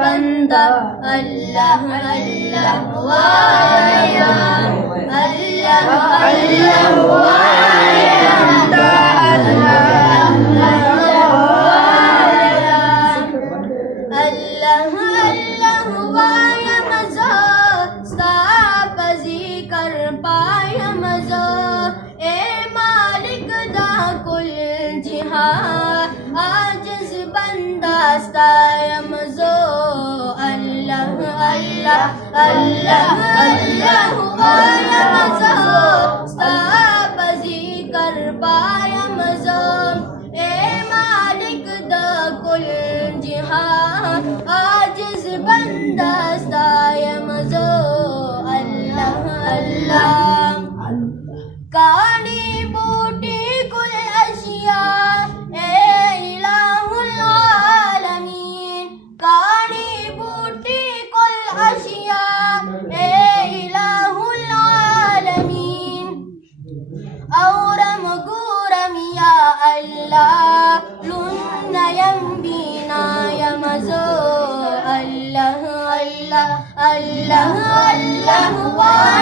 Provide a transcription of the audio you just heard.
बंदा अल्लाह अल्लाह वाया अल्लाह अल्लाह वाया बंदा अल्लाह अल्लाह वाया अल्लाह अल्लाह वाया मज़ा सापजी कर पाया मज़ा ए मालिक दा कुल जिहान आजिज़ बंदा स्ताया मज़ो अल्लाह अल्लाह अल्लाह अल्लाह वाया मज़ो सापजी कर पाया मज़ो ए मालिक दा कुल जिहान आजिज़ बंदा स्ताया मज़ो अल्लाह अल्लाह काली बूटी कुल अशिया ए इलाहुल आलमीन काली बूटी कुल अशिया ए इलाहुल आलमीन औरम गुरम या अल्लाह लुन्नयम बीना या मज़ो अल्लाह अल्लाह अल्लाह अल्लाह